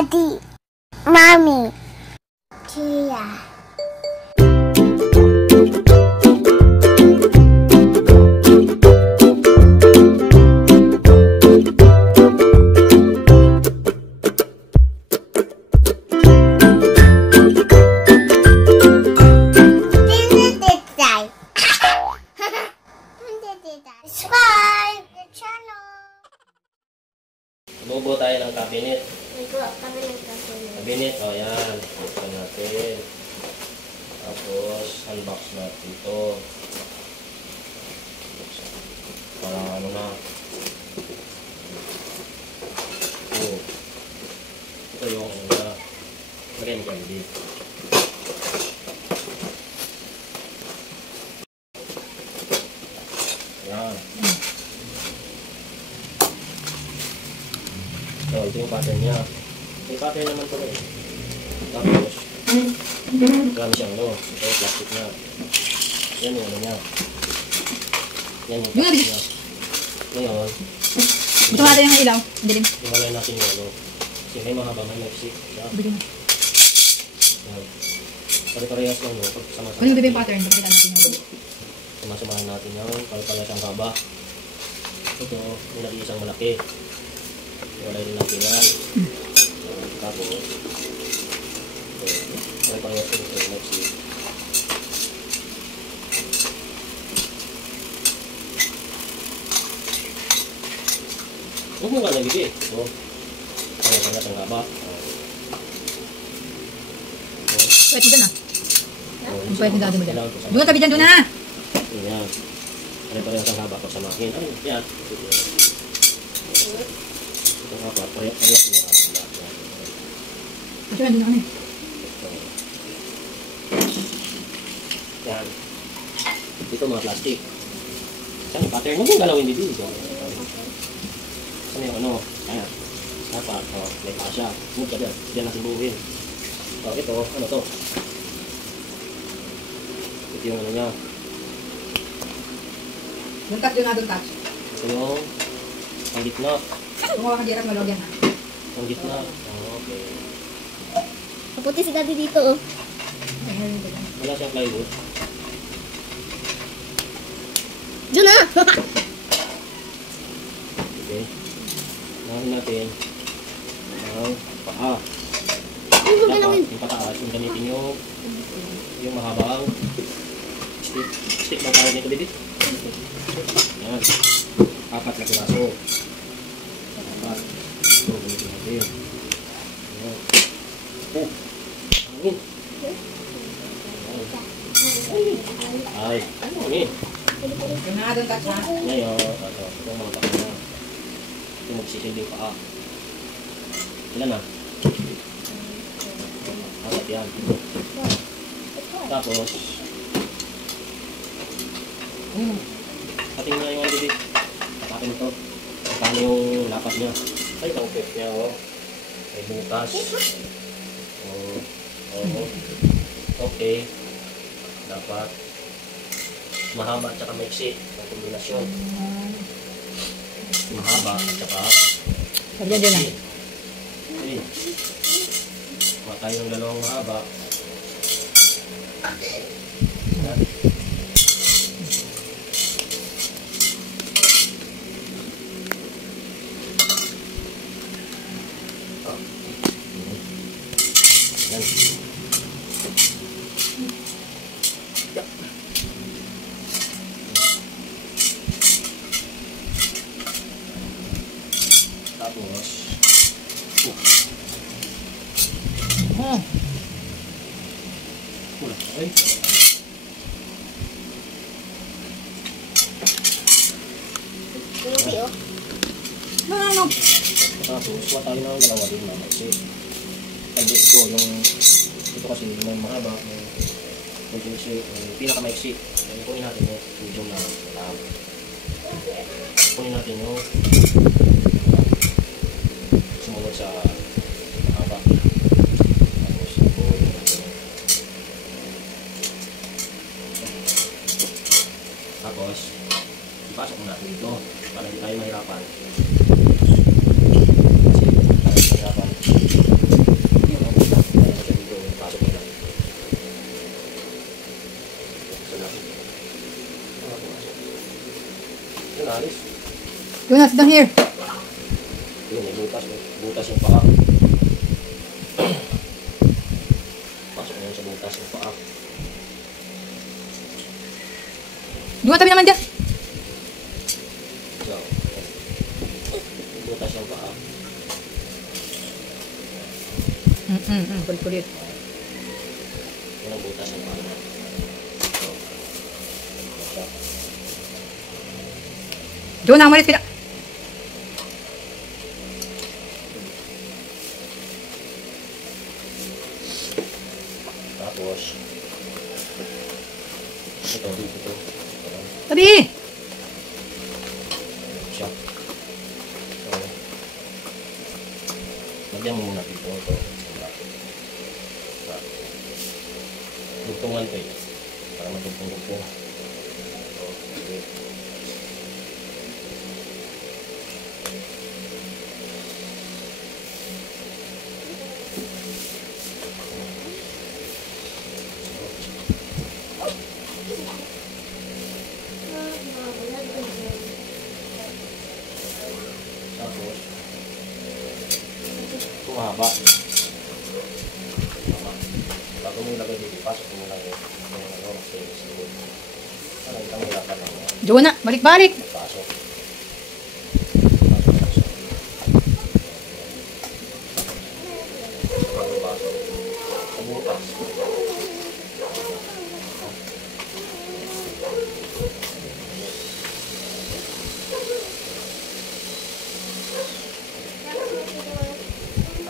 Daddy, Mommy, Tia. Subscribe the channel. Bubuo tayo ng cabinet. Cabinet. O yan. Ito natin. Tapos, unbox natin ito. Parang ano na. Ito yung magandang candy. Yan. So, ito yung pattern niya. May pattern naman ito eh. Tapos, marami siyang ano. Ito yung plastic niya. Yan yung ano niya. Yan yung plastic niya. Ngayon, ito natin yung ilaw. Dilim. iwalay natin yung ano. Kasi may mahaba, may magsik. Bigyan mo. Yan. Pare-parehas lang no. Pag Kung yung bibig pattern, pakita natin yung bibig. sumasamahin natin yan. Pare-parehas ang haba. Ito, yung nag-iisang malaki. Iwalay din natin yan. Tapos, pare-parehas yung magsik. Huwag mo ka nabigay. So, pare-parehas ang haba. Pwede dyan ah. Pwede na dyan mo dyan. Doon tabi dyan, doon na! Ayan. Pare-parehas ang haba pag samahin. Ano? Yan. Ito nga pa. Pare-parehas ang haba. Ito na, doon na kami. Yan. Ito mga plastic. Saan yung pattern? Huwag mong galawin dito. Saan yung ano? Ayan. Dapat. May pasya. Move ka dyan. Diyan natin buuhin. Ito. Ano to? Ito yung ano niya. Doon touch, doon na, doon touch. Ito yung ang gitna. Kumuha ka direct malog yan ha. Ang gitna. Okay. Kaputi si Daddy dito. Oh. Wala siyang plywood. Diyan na! Okay. Nahin natin ang paa. Ano ba galawin? Yung pataas, yung gamitin yung mahabang stick. Stick ba tayo nito, baby? Yan. 4 na piraso. 4. So, gamitin natin. Yan. Hangin. Ay. Hangin. Doon na, doon touch ha. Ngayon, ito mga takot na. Ito magsisilbing paa. Ilan na? Apat yan. Tapos, pating na yung ano dito. Tapakin ito. Paano yung lapat niya. Ay, tangkip niya, oh. May butas. Oh. Okay. Dapat mahaba at saka maiksi ang kombinasyon. Mahaba at saka Sabi dyan, dyan na. okay. Kuha tayo ng dalawang mahaba. Yan. Yan. Tapos, wala. Okay. Lupi, oh. Ano? Tapos, kuha tayo ng dalawa din na kasi hindi ito yung ito kasi may mahaba yung pinakamaiksi. Kunin natin yung medium na tab. Kunin natin yung sumunod sa mahaba. Tapos, kunin natin. Tapos, ipasok mo natin dito para hindi tayo mahirapan. Kasi tayo mahirapan. Jonas, down here. Yun, may butas. Butas yung paa. Pasok na yun sa butas yung paa. Jonas, tabi naman dyan. So, butas yung paa. Kulit-kulit. Yun ang butas yung paa. Jonas, umalis sila. Tapos, ito. Tabi! Siya. So, lagyan mo muna dito ito. Dugtungan kayo. Para matugtong-dugtong. So, okay. Tapos, tumaba. Bago mo ilagay dito, pasok mo lang yung stainless steel. Parang itang hilapan lang yan. Jonas, balik-balik. Pasok. Pasok. Sa butas.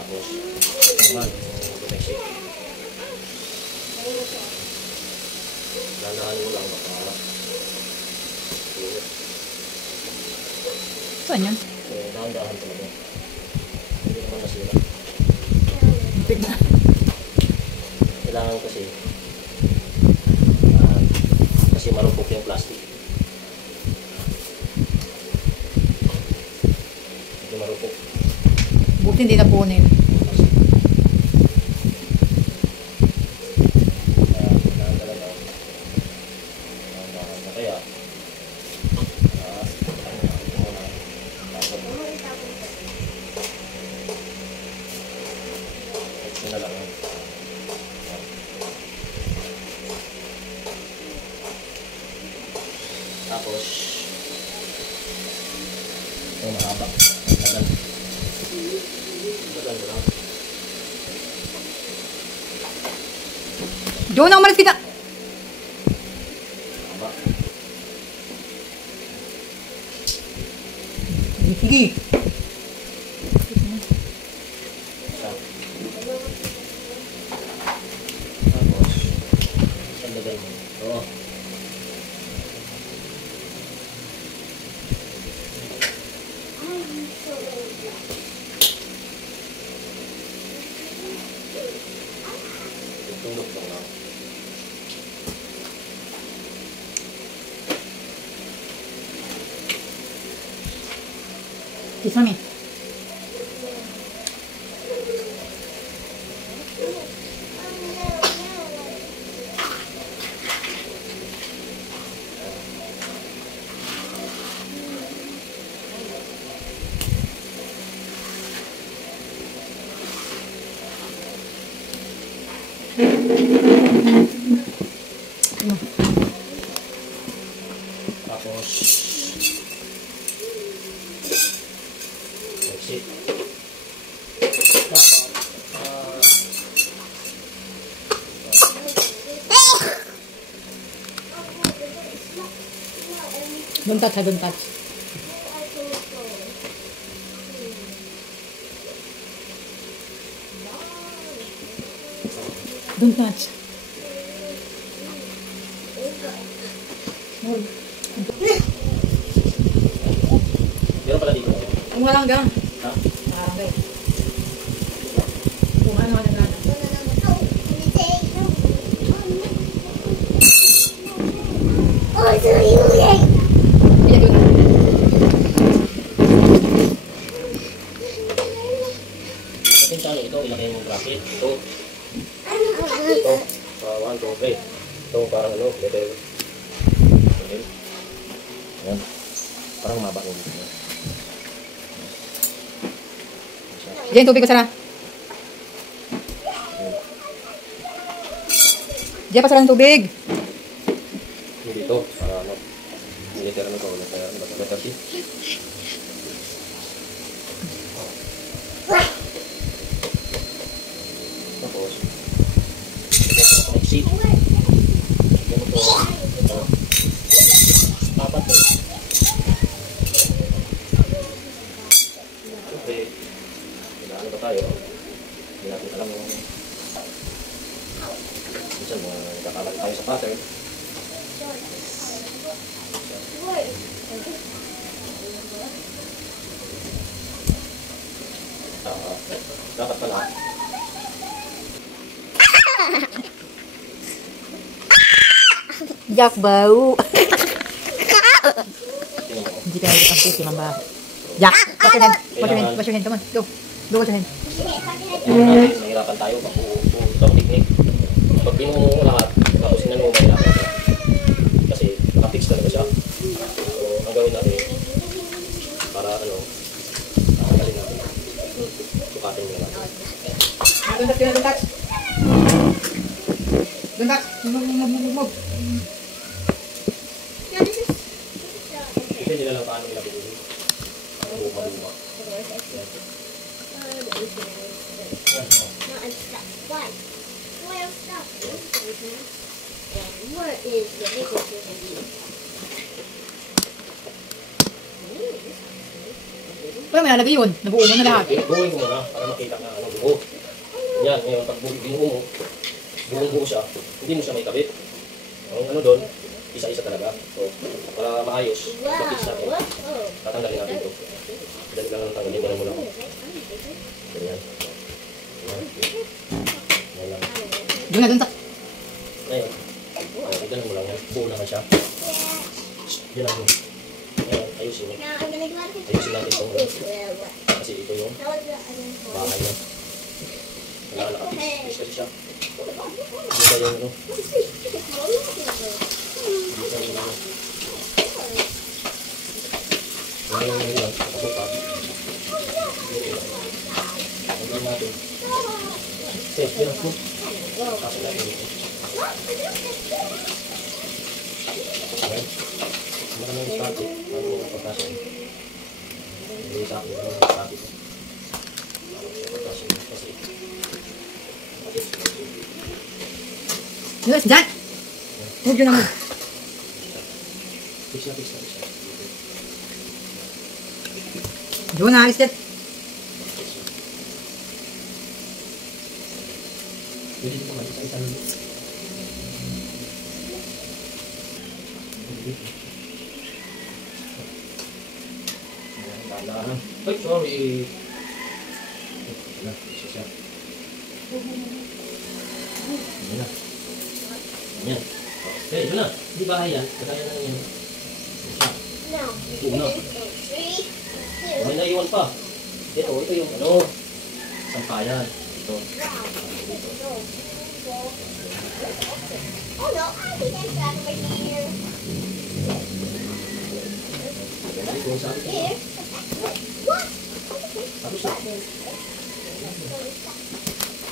Tapos, naman, tumeksik. Lalahan mo lang baka. Saan yan? Dahan-dahan talaga. Hindi naman nasira. Tignan. Kailangan kasi kasi marupok yung plastic. Hindi marupok. Buti hindi napunin. Kailangan talaga. Dahan-dahan na kaya. Ito na lang. Tapos ito mahaba. Tagal. Tagal mo lang. Jonas, umalis kita. Mahaba. Sige. Tapos sandagal mo. Ito. Tundok-tundok lang. Kiss mami. Tapos that's it. Don't touch, don't touch. Don't touch. Meron pala dito. Kung walang gang. Ha? Nakakagay. Kung ano walang gang. Oh, so you like. Yan yun. Kasi sa ano ito, ilagay mo yung bracket. Ito. Ito. 1, 2, 3. Ito parang ano, level. Okay. Ayan. Parang maba yung dito. Diyan, tubig ko sana. Diyan, pasara ng tubig. Hindi dito, para ano. Letter ano to, letter C. Tapos, C. Yan ito. Apat to. Okay. Ano ba tayo? Hindi natin alam yung minsan nagkakalat tayo sa pattern. Dapat pala. Yak bau. Tingnan mo. Hindi kaya ang pusi mamba. Yak. Wash your hand. Wash your hand. Wash your hand. Come on. Go. Go wash your hand. Nahirapan tayo pag itong technique. Pag pinuho mo lahat, tapos sinano mo mahirapan ka. Kasi nakafix talaga siya. So, ang gawin natin, para ano, nakagaling natin. Sukatin mo natin. Don't touch. Don't touch. Don't touch. Move. Kasi nila lang paano nila pinuho. Ano buma-buma. Where is the biggest Wala, may nalagay yun. Nabuo mo na lahat. Buuin mo muna para makita na ano buo. Yan, ngayon pag binuo mo, buong buo siya, hindi mo siya may kabit. Ang ano doon, isa-isa talaga. So, para maayos, mapix natin. Tatanggalin natin ito. Dali lang ang tanggalin, ganun mo lang. Ganyan. Yan lang. Doon na, doon touch. Ngayon, ganun mo lang yan. Buo naman siya. Yan lang yun. Ngayon, ayusin mo. Ayusin natin itong kasi ito yung bahay na. Wala nakapis kasi siya. Dito yung ano. Dito yung ano. Ano yung ano lang. Nakabukas. Hanggang natin. Okay, yan po. Kasi natin dito. Okay. Maraming stati. Maraming pagkasa. Hindi sa akin. Maraming stati. Pagkasa. Kasi Yes, dyan. Move yun na move. fix na. Doon na, step. Pwede dito ka, isa-isa lang. Dahan-dahan. Ay, sorry. Ito na, isa-isa. Ayan na. Ayan. Okay, ito na. Hindi ba kaya? Kaya na yan. Isa. Una. May naiwan pa. Ito yung ano. Sampayan. Ito. Oh no, I think I'm back over here. Ito yung sabi ko. Here? What? Tapos na.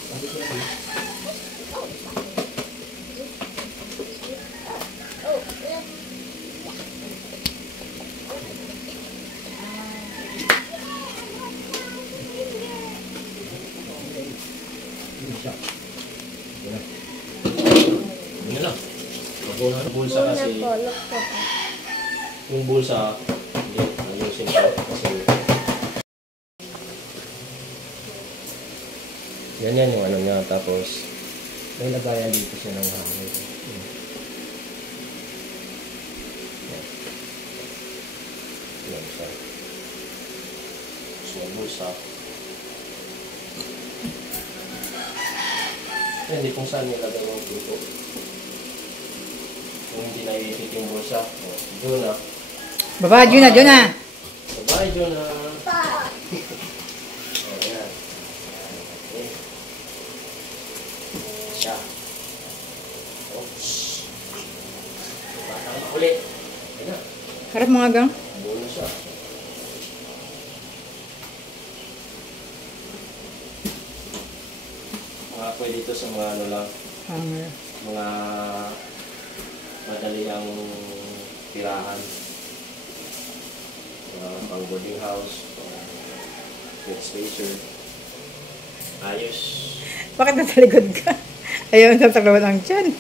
Tapos na. Oh, yeah. Hindi siya. Ito na. Ganyan lang. Pag-una ng bulsa kasi, yung bulsa, hindi, ayusin ko kasi ganyan yung ano niya, tapos may lagayan dito siya ng hangin. Yan siya. So, yung bulsa. Hindi kung saan nilagay yung dito. Kung hindi na-iisip yung bulsa. Doon na. Baba, Juna. Bye, Jonah. Ayan. Okay. Siya. Oops. Bata ka ulit. Ayan na. Harap mga gang. Buo na siya. Pwede ito sa mga ano lang, Hanger. mga madali ang tirahan. Pang boarding house, pang spacer. Ayos. Bakit nasa likod ka? Ayaw na sa ang tiyan.